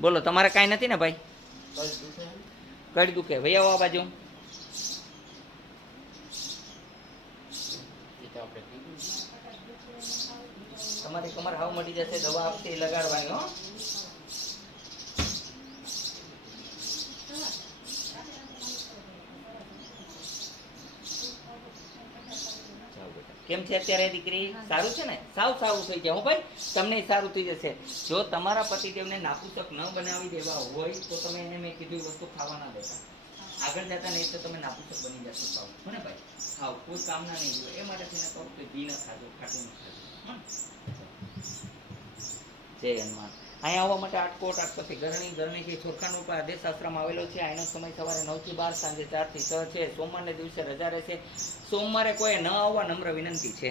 બોલો તમારે કાંઈ નથી ને ભાઈ? કઈ દુખે? ભાઈ આવો આ બાજુ. તમારી કમર હાવ મટી જશે, દવા આપશે એ લગાડવાની હો. કેમ છે અત્યારે દીકરી? સારું છે ને? સાવ સારું થઈ જાય હો ભાઈ, તમને સારું થઈ જશે. જો તમારા પતિદેવને નાપુસક ન બનાવી દેવા હોય તો તમે એને મેં કીધું વસ્તુ ખાવા ના દેતા. આગળ જતા નહીં તો તમે નાપુસક બની જશો સાવ. હો ને ભાઈ? હા, કોઈ કામના નહીં હોય એ માટે થઈને કહું કે ઘી ન ખાજો, ખાટું ન ખાજો. જય હનુમાન. અહીંયા આવવા માટે આટકોટ આટકોથી ગરણી કે ચોરખાનો ઉપર આદેશ આશ્રમ આવેલો છે. અહીંનો સમય સવારે 9 થી 12, સાંજે 4 થી 6 છે. સોમવારને દિવસે રજા રહેશે. સોમવારે કોઈ ન આવવા નમ્ર વિનંતી છે.